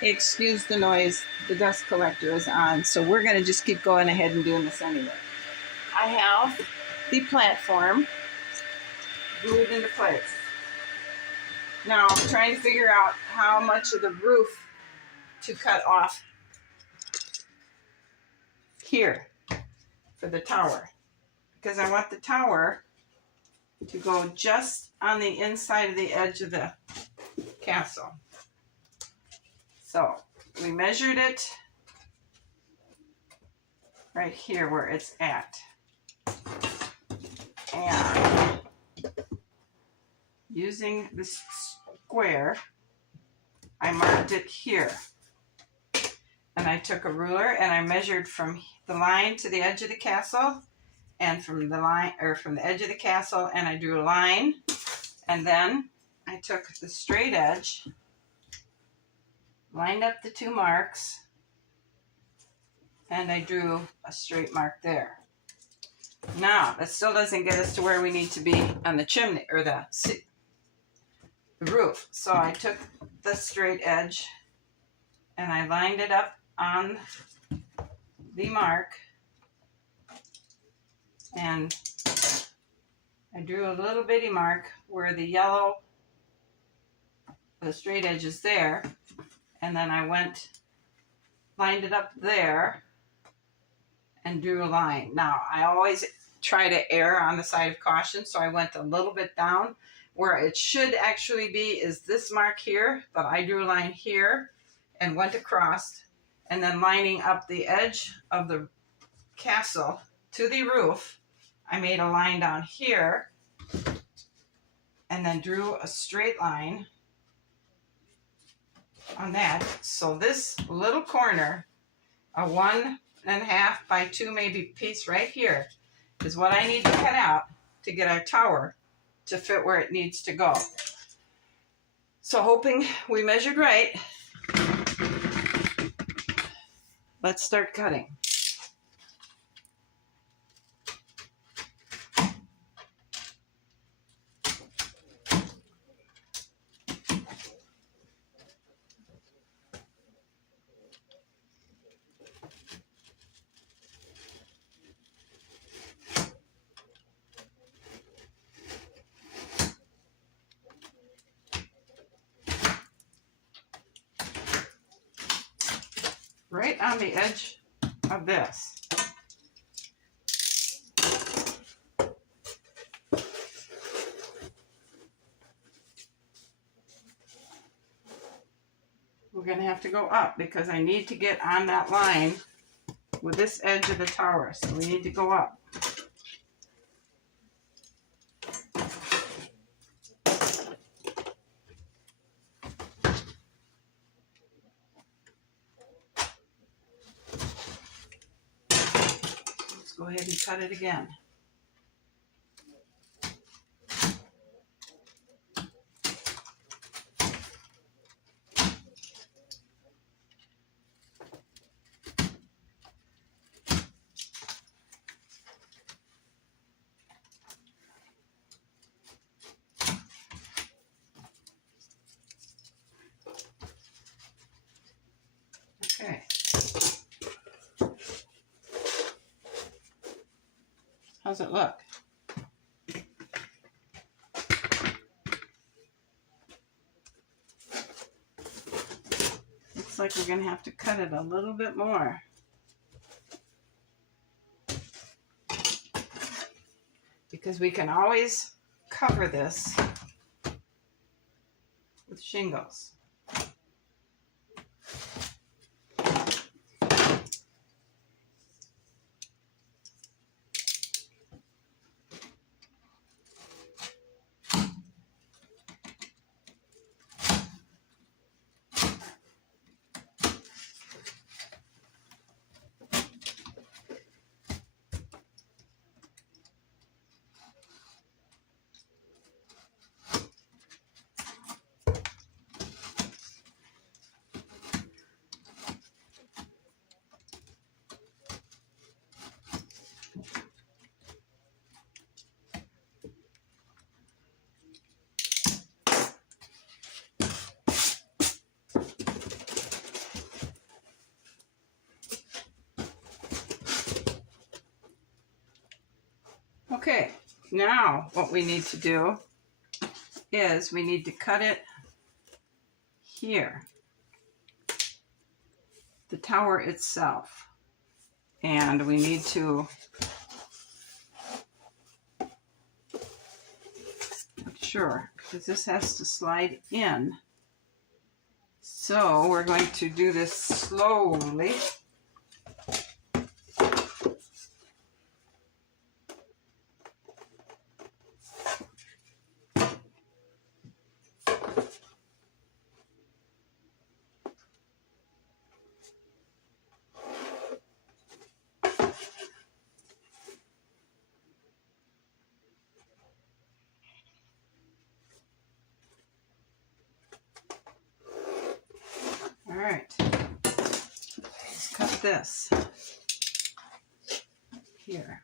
Excuse the noise, the dust collector is on, so we're going to just keep going ahead and doing this anyway. I have the platform glued into place. Now I'm trying to figure out how much of the roof to cut off here for the tower, because I want the tower to go just on the inside of the edge of the castle. So we measured it right here where it's at. And using this square, I marked it here. And I took a ruler and I measured from the line to the edge of the castle, and from the line, or from the edge of the castle, and I drew a line. And then I took the straight edge, lined up the two marks, and I drew a straight mark there. Now, that still doesn't get us to where we need to be on the chimney, or the roof. So I took the straight edge and I lined it up on the mark, and I drew a little bitty mark where the yellow, the straight edge is there, and then I lined it up there and drew a line. Now, I always try to err on the side of caution, so I went a little bit down. Where it should actually be is this mark here, but I drew a line here and went across, and then lining up the edge of the castle to the roof, I made a line down here and then drew a straight line on that. So this little corner, a 1.5 by 2 maybe piece right here, is what I need to cut out to get our tower to fit where it needs to go. So hoping we measured right, let's start cutting. Right on the edge of this. We're going to have to go up because I need to get on that line with this edge of the tower. So we need to go up. Let's go ahead and cut it again. Okay. How's it look? Looks like we're going to have to cut it a little bit more. Because we can always cover this with shingles. Okay, now what we need to do is we need to cut it here, the tower itself, and we need to make sure, because this has to slide in. So we're going to do this slowly. All right, let's cut this here.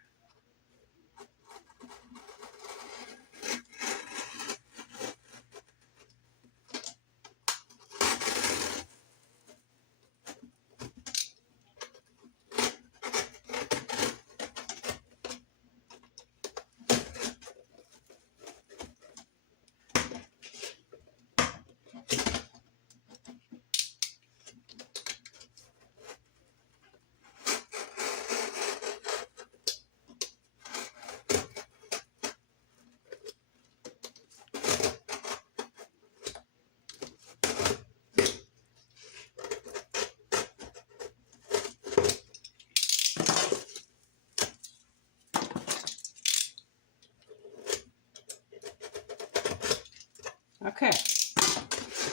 Okay,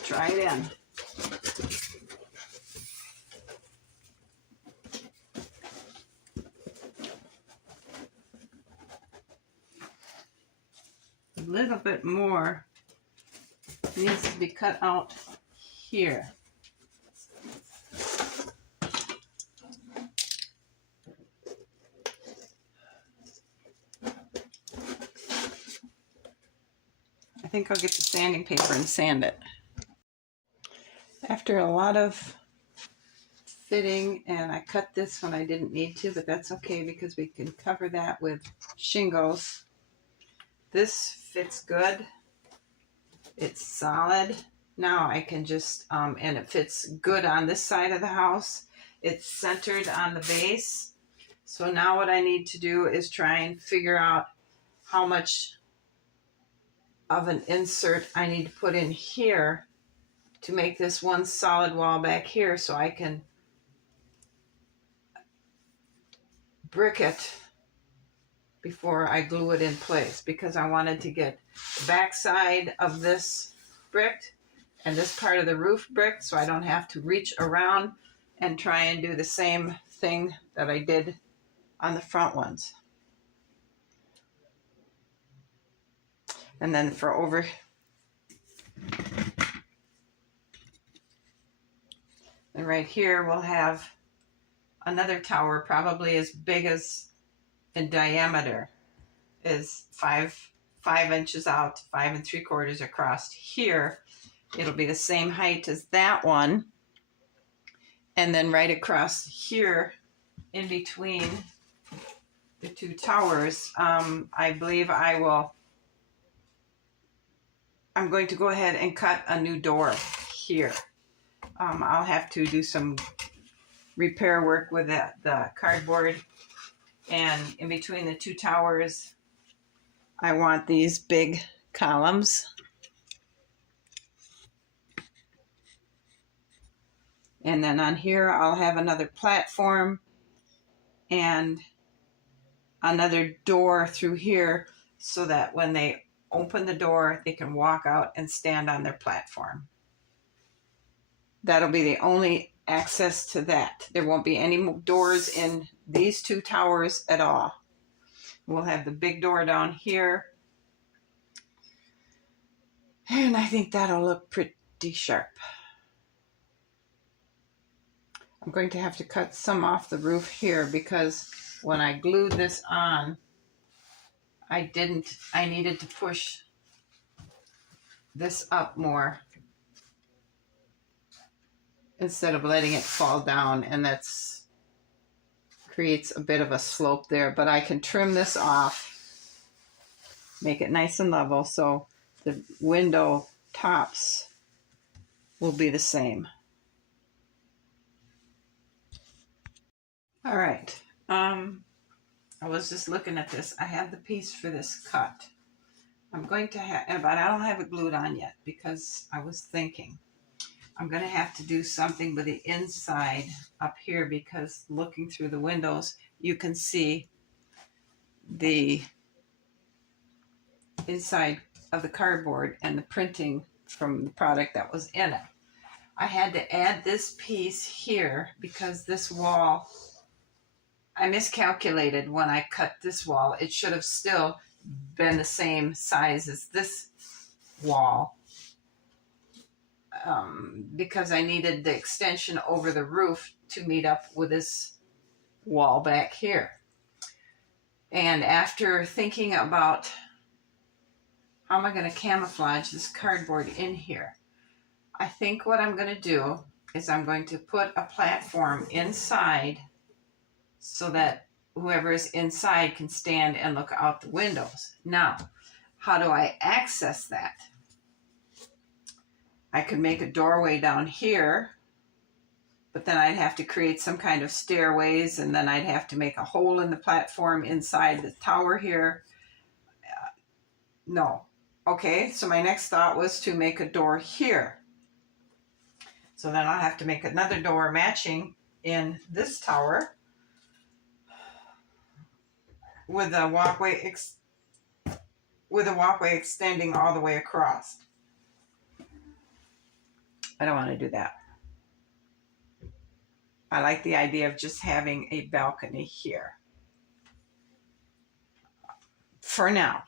try it in. A little bit more needs to be cut out here. I think I'll get the sanding paper and sand it. After a lot of fitting, and I cut this when I didn't need to, but that's okay because we can cover that with shingles. This fits good. It's solid. Now I can just, and it fits good on this side of the house. It's centered on the base. So now what I need to do is try and figure out how much of an insert I need to put in here to make this one solid wall back here so I can brick it before I glue it in place, because I wanted to get the back side of this bricked and this part of the roof bricked so I don't have to reach around and try and do the same thing that I did on the front ones. And then for over, and right here we'll have another tower probably as big as in diameter, is 5 inches out, 5 3/4 across here. It'll be the same height as that one. And then right across here in between the two towers, I believe I'm going to go ahead and cut a new door here. I'll have to do some repair work with the cardboard, and in between the two towers I want these big columns. And then on here I'll have another platform and another door through here so that when they open the door they can walk out and stand on their platform. That'll be the only access to that. There won't be any doors in these two towers at all. We'll have the big door down here. And I think that'll look pretty sharp. I'm going to have to cut some off the roof here because when I glued this on, I needed to push this up more instead of letting it fall down, and that's creates a bit of a slope there, but I can trim this off make it nice and level so the window tops will be the same. All right. I was just looking at this. I have the piece for this cut. I'm going to have, but I don't have it glued on yet because I was thinking I'm going to have to do something with the inside up here because looking through the windows, you can see the inside of the cardboard and the printing from the product that was in it. I had to add this piece here because this wall, I miscalculated when I cut this wall. It should have still been the same size as this wall because I needed the extension over the roof to meet up with this wall back here. And after thinking about how am I going to camouflage this cardboard in here, I think what I'm going to do is I'm going to put a platform inside so that whoever is inside can stand and look out the windows. Now, how do I access that? I could make a doorway down here, but then I'd have to create some kind of stairways, and then I'd have to make a hole in the platform inside the tower here. No. Okay, so my next thought was to make a door here. So then I'll have to make another door matching in this tower with a walkway extending all the way across. I don't want to do that. I like the idea of just having a balcony here. For now,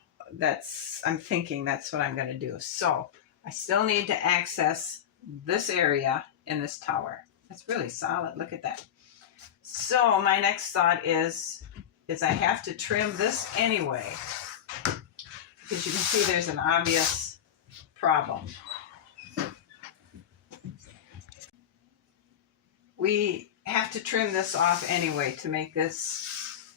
I'm thinking that's what I'm going to do. So I still need to access this area in this tower. That's really solid. Look at that. So my next thought is I have to trim this anyway, because you can see there's an obvious problem. We have to trim this off anyway to make this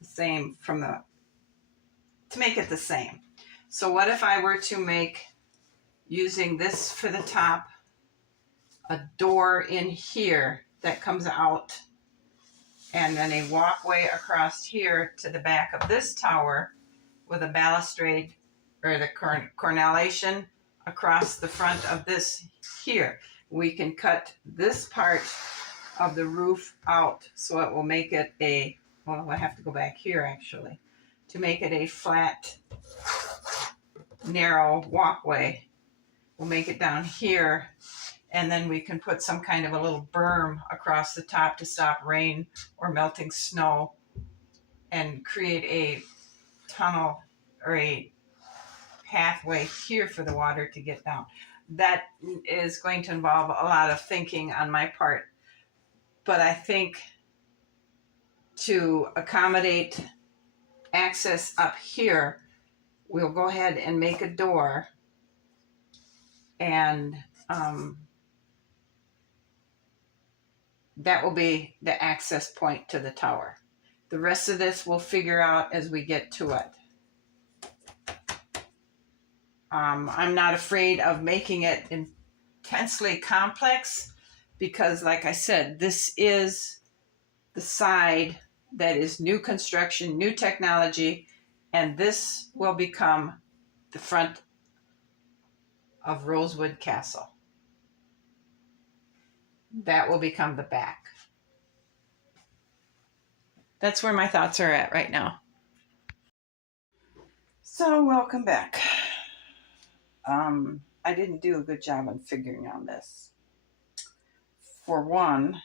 the same to make it the same. So what if I were to make, using this for the top, a door in here that comes out, and then a walkway across here to the back of this tower with a balustrade or the cornellation across the front of this here. We can cut this part of the roof out so it will make it well, I have to go back here actually, to make it a flat, narrow walkway. We'll make it down here, and then we can put some kind of a little berm across the top to stop rain or melting snow and create a tunnel or a pathway here for the water to get down. That is going to involve a lot of thinking on my part, but I think to accommodate access up here, we'll go ahead and make a door, and that will be the access point to the tower. The rest of this we'll figure out as we get to it. I'm not afraid of making it intensely complex because, like I said, this is the side that is new construction, new technology, and this will become the front of Rosewood Castle. That will become the back. That's where my thoughts are at right now. So welcome back. I didn't do a good job on figuring on this. For one,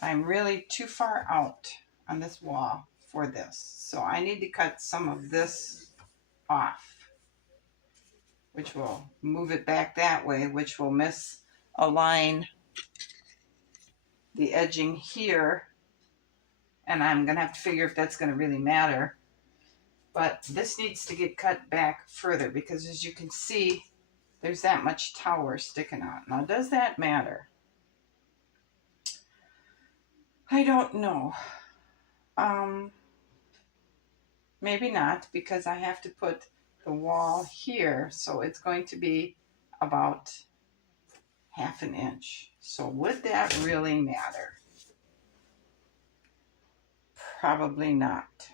I'm really too far out on this wall for this. So I need to cut some of this off, which will move it back that way, which will misalign the edging here. And I'm going to have to figure if that's going to really matter. But this needs to get cut back further because, as you can see, there's that much tower sticking out. Now, does that matter? I don't know. maybe not, because I have to put the wall here, so it's going to be about 1/2 inch. So would that really matter? Probably not.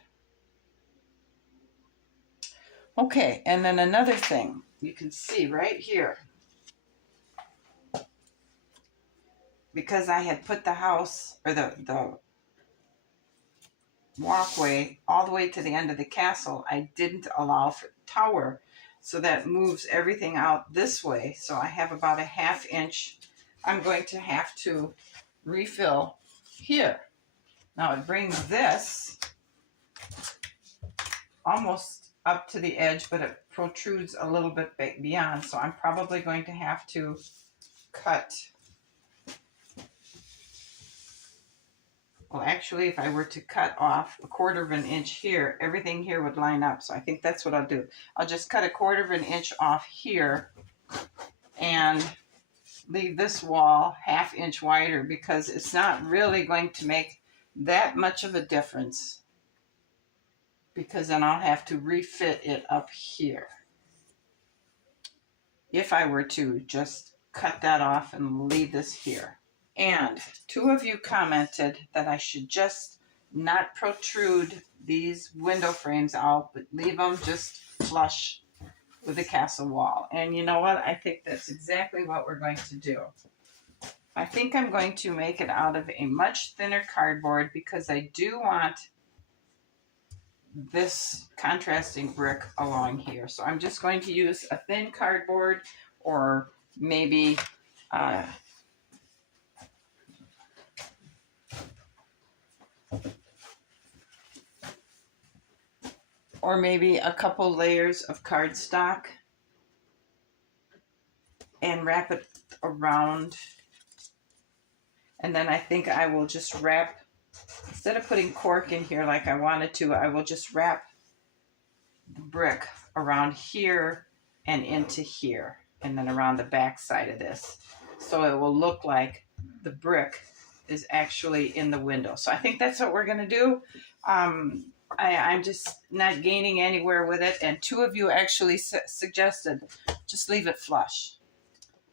Okay, and then another thing you can see right here, because I had put the house or the walkway all the way to the end of the castle, I didn't allow for the tower, so that moves everything out this way. So I have about a 1/2 inch I'm going to have to refill here. Now it brings this almost up to the edge, but it protrudes a little bit beyond, so I'm probably going to have to cut. Well, actually, if I were to cut off 1/4 inch here, everything here would line up. So I think that's what I'll do. I'll just cut 1/4 inch off here and leave this wall 1/2 inch wider, because it's not really going to make that much of a difference, because then I'll have to refit it up here. If I were to just cut that off and leave this here. And 2 of you commented that I should just not protrude these window frames out, but leave them just flush with the castle wall. And you know what? I think that's exactly what we're going to do. I think I'm going to make it out of a much thinner cardboard, because I do want this contrasting brick along here. So I'm just going to use a thin cardboard, or maybe a couple layers of cardstock, and wrap it around. And then I think I will just wrap, instead of putting cork in here like I wanted to, I will just wrap the brick around here and into here, and then around the back side of this. So it will look like the brick is actually in the window. So I think that's what we're going to do. I'm just not gaining anywhere with it. And 2 of you actually suggested just leave it flush.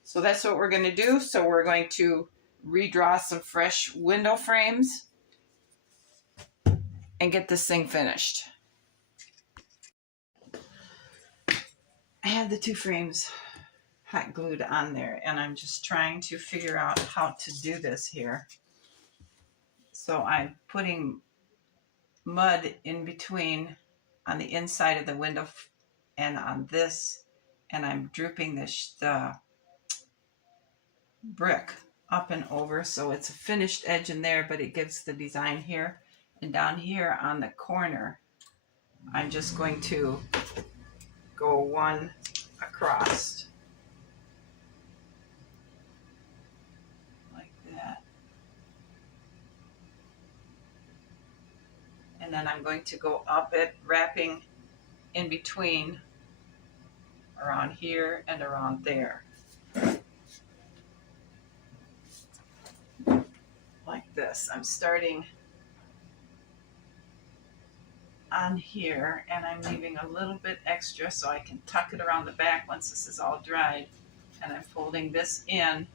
So that's what we're going to do. So we're going to redraw some fresh window frames and get this thing finished. I have the 2 frames hot glued on there, and I'm just trying to figure out how to do this here. So I'm putting mud in between on the inside of the window and on this, and I'm drooping the brick up and over, so it's a finished edge in there, but it gives the design here. And down here on the corner, I'm just going to go 1 across like that, and then I'm going to go up it, wrapping in between around here and around there, like this. I'm starting on here, and I'm leaving a little bit extra so I can tuck it around the back once this is all dried. And I'm folding this in,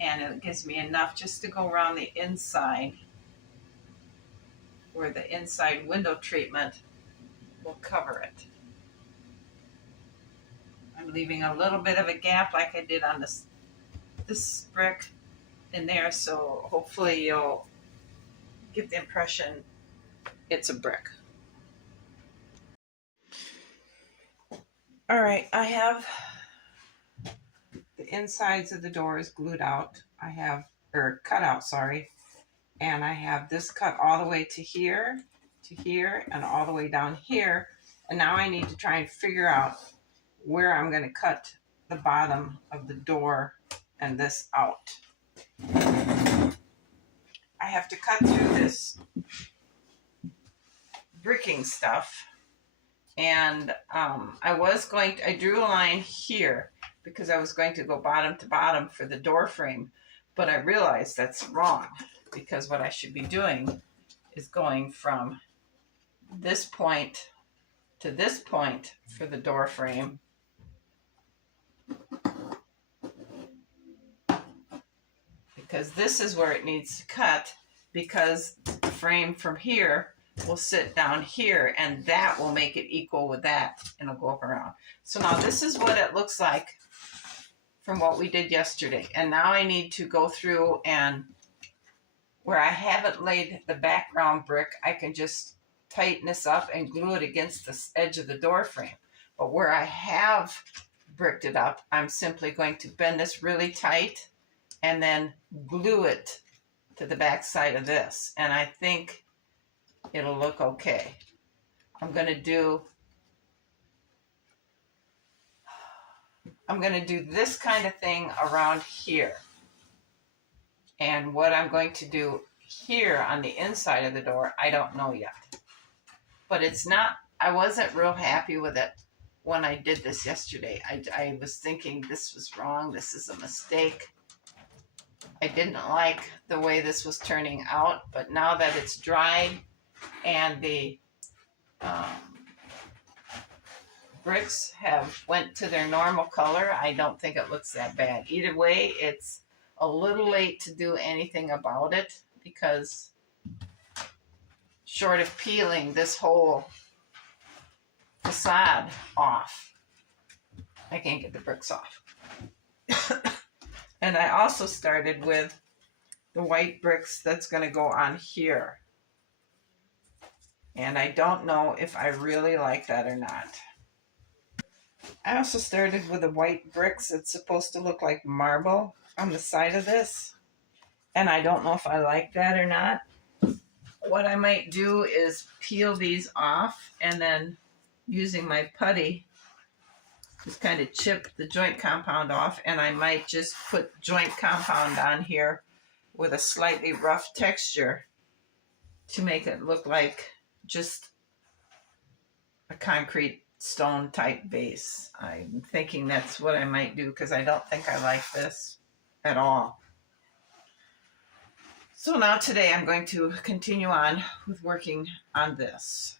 and it gives me enough just to go around the inside, where the inside window treatment will cover it. I'm leaving a little bit of a gap like I did on this brick in there, so hopefully you'll get the impression it's a brick. All right, I have the insides of the doors glued out. Cut out, sorry. And I have this cut all the way to here, and all the way down here. And now I need to try and figure out where I'm going to cut the bottom of the door and this out. I have to cut through this bricking stuff. And I drew a line here because I was going to go bottom to bottom for the door frame, but I realized that's wrong, because what I should be doing is going from this point to this point for the door frame. Because this is where it needs to cut, because the frame from here will sit down here and that will make it equal with that and it'll go up around. So now this is what it looks like from what we did yesterday. And now I need to go through, and where I haven't laid the background brick, I can just tighten this up and glue it against the edge of the door frame. But where I have bricked it up, I'm simply going to bend this really tight and then glue it to the back side of this. And I think it'll look okay. I'm going to do this kind of thing around here. And what I'm going to do here on the inside of the door, I don't know yet. But it's not, I wasn't real happy with it when I did this yesterday. I was thinking this was wrong, this is a mistake. I didn't like the way this was turning out, but now that it's dried and the bricks have went to their normal color, I don't think it looks that bad. Either way, it's a little late to do anything about it, because short of peeling this whole facade off, I can't get the bricks off. And I also started with the white bricks that's going to go on here. And I don't know if I really like that or not. I also started with the white bricks. It's supposed to look like marble on the side of this. And I don't know if I like that or not. What I might do is peel these off and then using my putty, just kind of chip the joint compound off, and I might just put joint compound on here with a slightly rough texture to make it look like just a concrete stone type base. I'm thinking that's what I might do, because I don't think I like this at all. So now today I'm going to continue on with working on this.